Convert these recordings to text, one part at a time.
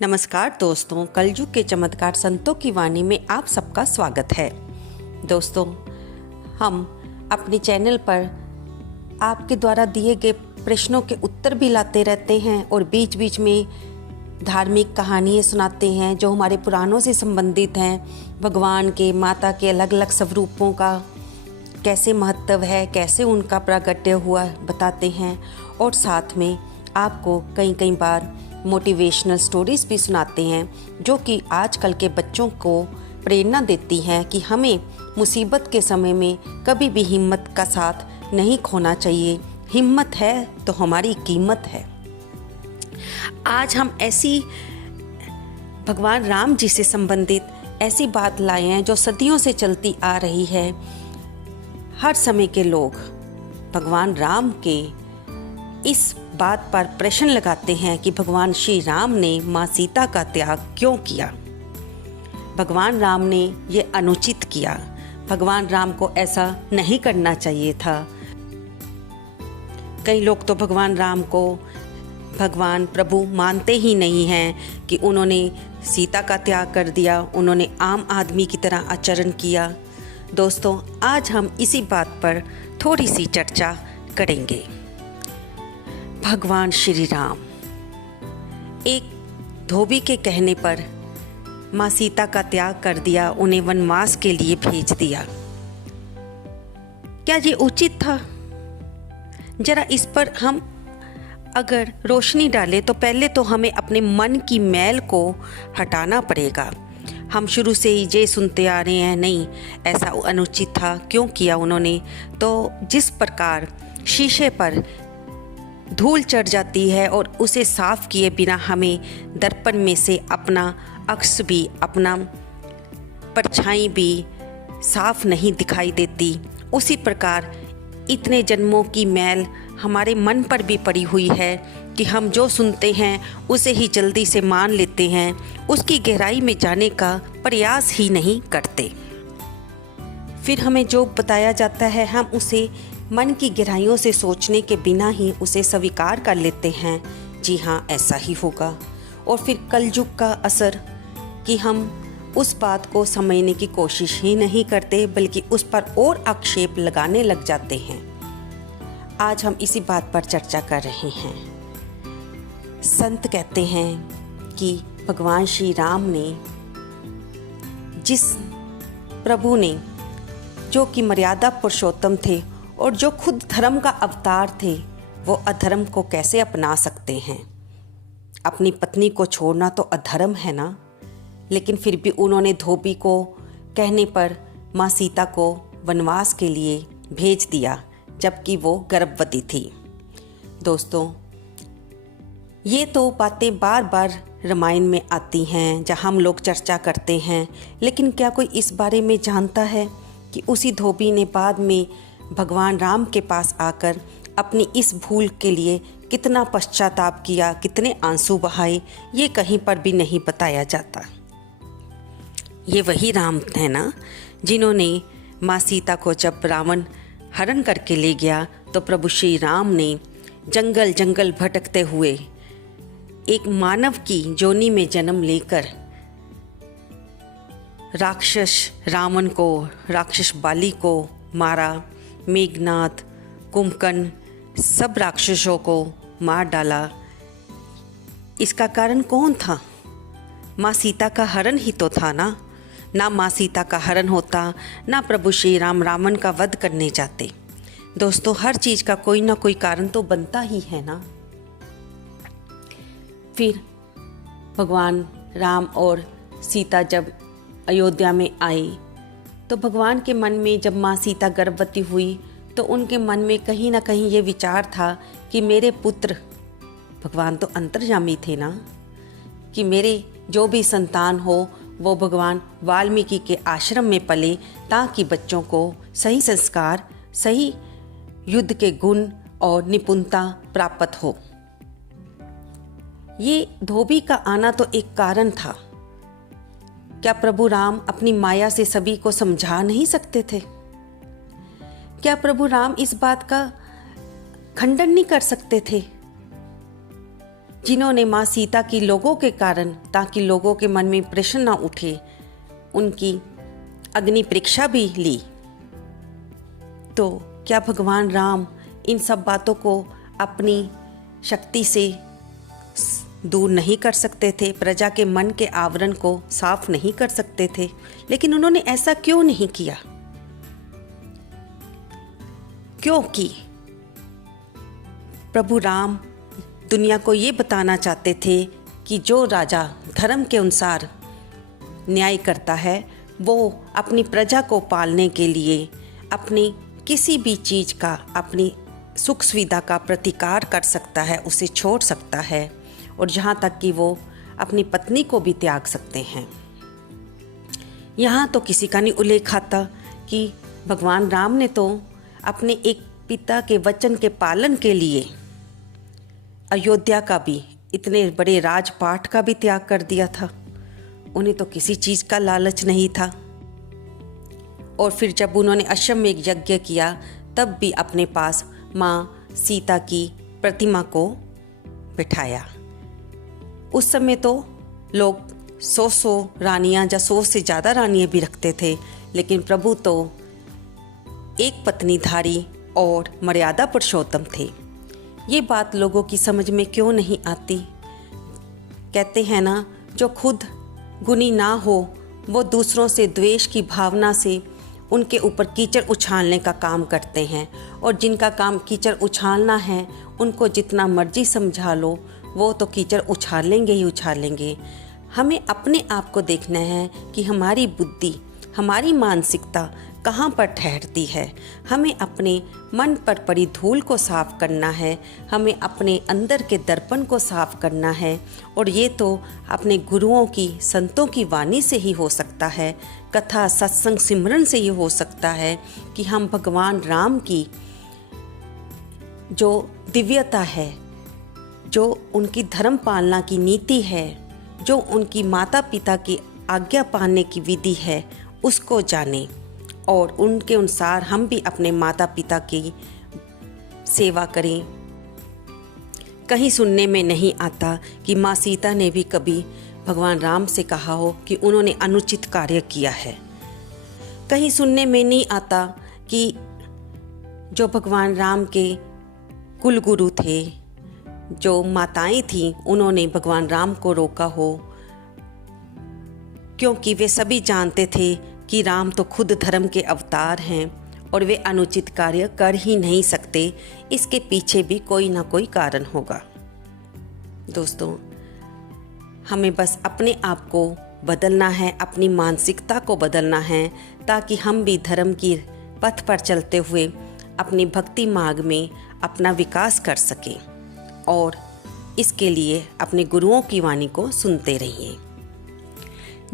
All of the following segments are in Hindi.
नमस्कार दोस्तों, कलयुग के चमत्कार संतों की वाणी में आप सबका स्वागत है। दोस्तों, हम अपने चैनल पर आपके द्वारा दिए गए प्रश्नों के उत्तर भी लाते रहते हैं और बीच बीच में धार्मिक कहानियाँ सुनाते हैं जो हमारे पुराणों से संबंधित हैं। भगवान के, माता के अलग अलग स्वरूपों का कैसे महत्व है, कैसे उनका प्रागट्य हुआ बताते हैं और साथ में आपको कई बार मोटिवेशनल स्टोरीज भी सुनाते हैं जो कि आजकल के बच्चों को प्रेरणा देती हैं कि हमें मुसीबत के समय में कभी भी हिम्मत का साथ नहीं खोना चाहिए। हिम्मत है तो हमारी कीमत है। आज हम ऐसी भगवान राम जी से संबंधित ऐसी बात लाए हैं जो सदियों से चलती आ रही है। हर समय के लोग भगवान राम के इस बात पर प्रश्न लगाते हैं कि भगवान श्री राम ने माँ सीता का त्याग क्यों किया। भगवान राम ने ये अनुचित किया। भगवान राम को ऐसा नहीं करना चाहिए था। कई लोग तो भगवान राम को भगवान प्रभु मानते ही नहीं हैं कि उन्होंने सीता का त्याग कर दिया, उन्होंने आम आदमी की तरह आचरण किया। दोस्तों, आज हम इसी बात पर थोड़ी सी चर्चा करेंगे। भगवान श्री राम एक धोबी के कहने पर माँ सीता का त्याग कर दिया, उन्हें वनवास के लिए भेज दिया। क्या ये उचित था? जरा इस पर हम अगर रोशनी डालें तो पहले तो हमें अपने मन की मैल को हटाना पड़ेगा। हम शुरू से ही ये सुनते आ रहे हैं, नहीं ऐसा अनुचित था, क्यों किया उन्होंने। तो जिस प्रकार शीशे पर धूल चढ़ जाती है और उसे साफ किए बिना हमें दर्पण में से अपना अक्स भी, अपना परछाई भी साफ नहीं दिखाई देती, उसी प्रकार इतने जन्मों की मैल हमारे मन पर भी पड़ी हुई है कि हम जो सुनते हैं उसे ही जल्दी से मान लेते हैं, उसकी गहराई में जाने का प्रयास ही नहीं करते। फिर हमें जो बताया जाता है हम उसे मन की गहराइयों से सोचने के बिना ही उसे स्वीकार कर लेते हैं। जी हाँ, ऐसा ही होगा। और फिर कलयुग का असर कि हम उस बात को समझने की कोशिश ही नहीं करते बल्कि उस पर और आक्षेप लगाने लग जाते हैं। आज हम इसी बात पर चर्चा कर रहे हैं। संत कहते हैं कि भगवान श्री राम ने, जिस प्रभु ने, जो कि मर्यादा पुरुषोत्तम थे और जो खुद धर्म का अवतार थे, वो अधर्म को कैसे अपना सकते हैं। अपनी पत्नी को छोड़ना तो अधर्म है ना, लेकिन फिर भी उन्होंने धोबी को कहने पर माँ सीता को वनवास के लिए भेज दिया जबकि वो गर्भवती थी। दोस्तों, ये तो बातें बार बार रामायण में आती हैं जहाँ हम लोग चर्चा करते हैं, लेकिन क्या कोई इस बारे में जानता है कि उसी धोबी ने बाद में भगवान राम के पास आकर अपनी इस भूल के लिए कितना पश्चाताप किया, कितने आंसू बहाए, ये कहीं पर भी नहीं बताया जाता। ये वही राम है ना जिन्होंने माँ सीता को जब रावण हरण करके ले गया तो प्रभु श्री राम ने जंगल जंगल भटकते हुए एक मानव की जोनी में जन्म लेकर राक्षस रावण को, राक्षस बाली को मारा। मेघनाथ, कुंभकर्ण, सब राक्षसों को मार डाला। इसका कारण कौन था? माँ सीता का हरण ही तो था ना। ना माँ सीता का हरण होता, ना प्रभु श्री राम रावण का वध करने जाते। दोस्तों, हर चीज़ का कोई ना कोई कारण तो बनता ही है ना। फिर भगवान राम और सीता जब अयोध्या में आए तो भगवान के मन में, जब माँ सीता गर्भवती हुई तो उनके मन में कहीं ना कहीं ये विचार था कि मेरे पुत्र, भगवान तो अंतर्यामी थे ना, कि मेरे जो भी संतान हो वो भगवान वाल्मीकि के आश्रम में पले ताकि बच्चों को सही संस्कार, सही युद्ध के गुण और निपुणता प्राप्त हो। ये धोबी का आना तो एक कारण था। क्या प्रभु राम अपनी माया से सभी को समझा नहीं सकते थे? क्या प्रभु राम इस बात का खंडन नहीं कर सकते थे जिन्होंने माँ सीता की लोगों के कारण, ताकि लोगों के मन में प्रश्न ना उठे, उनकी अग्नि परीक्षा भी ली। तो क्या भगवान राम इन सब बातों को अपनी शक्ति से दूर नहीं कर सकते थे? प्रजा के मन के आवरण को साफ नहीं कर सकते थे? लेकिन उन्होंने ऐसा क्यों नहीं किया? क्योंकि प्रभु राम दुनिया को ये बताना चाहते थे कि जो राजा धर्म के अनुसार न्याय करता है, वो अपनी प्रजा को पालने के लिए अपनी किसी भी चीज़ का, अपनी सुख सुविधा का प्रतिकार कर सकता है, उसे छोड़ सकता है, और जहाँ तक कि वो अपनी पत्नी को भी त्याग सकते हैं। यहाँ तो किसी का नहीं उल्लेख आता कि भगवान राम ने तो अपने एक पिता के वचन के पालन के लिए अयोध्या का भी, इतने बड़े राजपाट का भी त्याग कर दिया था। उन्हें तो किसी चीज़ का लालच नहीं था। और फिर जब उन्होंने अश्वमेध यज्ञ किया, तब भी अपने पास माँ सीता की प्रतिमा को बिठाया। उस समय तो लोग 100 रानियाँ या 100 से ज़्यादा रानियाँ भी रखते थे, लेकिन प्रभु तो एक पत्नीधारी और मर्यादा पुरुषोत्तम थे। ये बात लोगों की समझ में क्यों नहीं आती? कहते हैं ना, जो खुद गुणी ना हो वो दूसरों से द्वेष की भावना से उनके ऊपर कीचड़ उछालने का काम करते हैं, और जिनका काम कीचड़ उछालना है उनको जितना मर्जी समझा लो, वो तो कीचड़ उछालेंगे ही उछालेंगे। हमें अपने आप को देखना है कि हमारी बुद्धि, हमारी मानसिकता कहाँ पर ठहरती है। हमें अपने मन पर पड़ी धूल को साफ करना है, हमें अपने अंदर के दर्पण को साफ करना है, और ये तो अपने गुरुओं की, संतों की वाणी से ही हो सकता है, कथा सत्संग सिमरन से ही हो सकता है कि हम भगवान राम की जो दिव्यता है, जो उनकी धर्म पालना की नीति है, जो उनकी माता पिता की आज्ञा पालने की विधि है, उसको जानें, और उनके अनुसार हम भी अपने माता पिता की सेवा करें। कहीं सुनने में नहीं आता कि माँ सीता ने भी कभी भगवान राम से कहा हो कि उन्होंने अनुचित कार्य किया है। कहीं सुनने में नहीं आता कि जो भगवान राम के कुलगुरु थे, जो माताएं थीं, उन्होंने भगवान राम को रोका हो, क्योंकि वे सभी जानते थे कि राम तो खुद धर्म के अवतार हैं और वे अनुचित कार्य कर ही नहीं सकते। इसके पीछे भी कोई ना कोई कारण होगा। दोस्तों, हमें बस अपने आप को बदलना है, अपनी मानसिकता को बदलना है, ताकि हम भी धर्म की पथ पर चलते हुए अपनी भक्ति मार्ग में अपना विकास कर सकें, और इसके लिए अपने गुरुओं की वाणी को सुनते रहिए।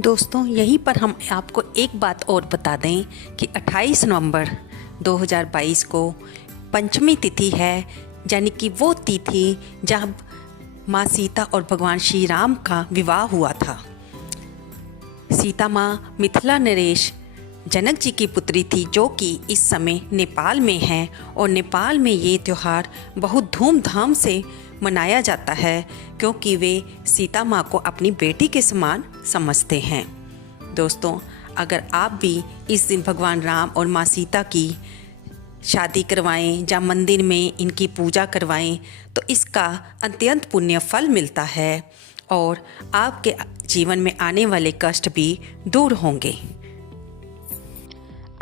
दोस्तों, यहीं पर हम आपको एक बात और बता दें कि 28 नवंबर 2022 को पंचमी तिथि है, यानी कि वो तिथि जब माँ सीता और भगवान श्री राम का विवाह हुआ था। सीता माँ मिथिला नरेश जनक जी की पुत्री थी, जो कि इस समय नेपाल में है, और नेपाल में ये त्यौहार बहुत धूमधाम से मनाया जाता है, क्योंकि वे सीता माँ को अपनी बेटी के समान समझते हैं। दोस्तों, अगर आप भी इस दिन भगवान राम और माँ सीता की शादी करवाएं या मंदिर में इनकी पूजा करवाएं, तो इसका अत्यंत पुण्य फल मिलता है, और आपके जीवन में आने वाले कष्ट भी दूर होंगे।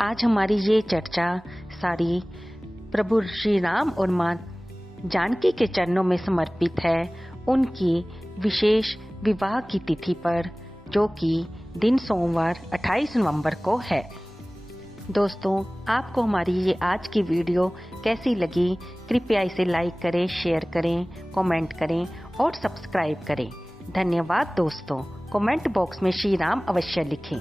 आज हमारी ये चर्चा सारी प्रभु श्री राम और माँ जानकी के चरणों में समर्पित है, उनकी विशेष विवाह की तिथि पर, जो कि दिन सोमवार 28 नवंबर को है। दोस्तों, आपको हमारी ये आज की वीडियो कैसी लगी? कृपया इसे लाइक करें, शेयर करें, कमेंट करें और सब्सक्राइब करें। धन्यवाद दोस्तों। कमेंट बॉक्स में श्री राम अवश्य लिखें।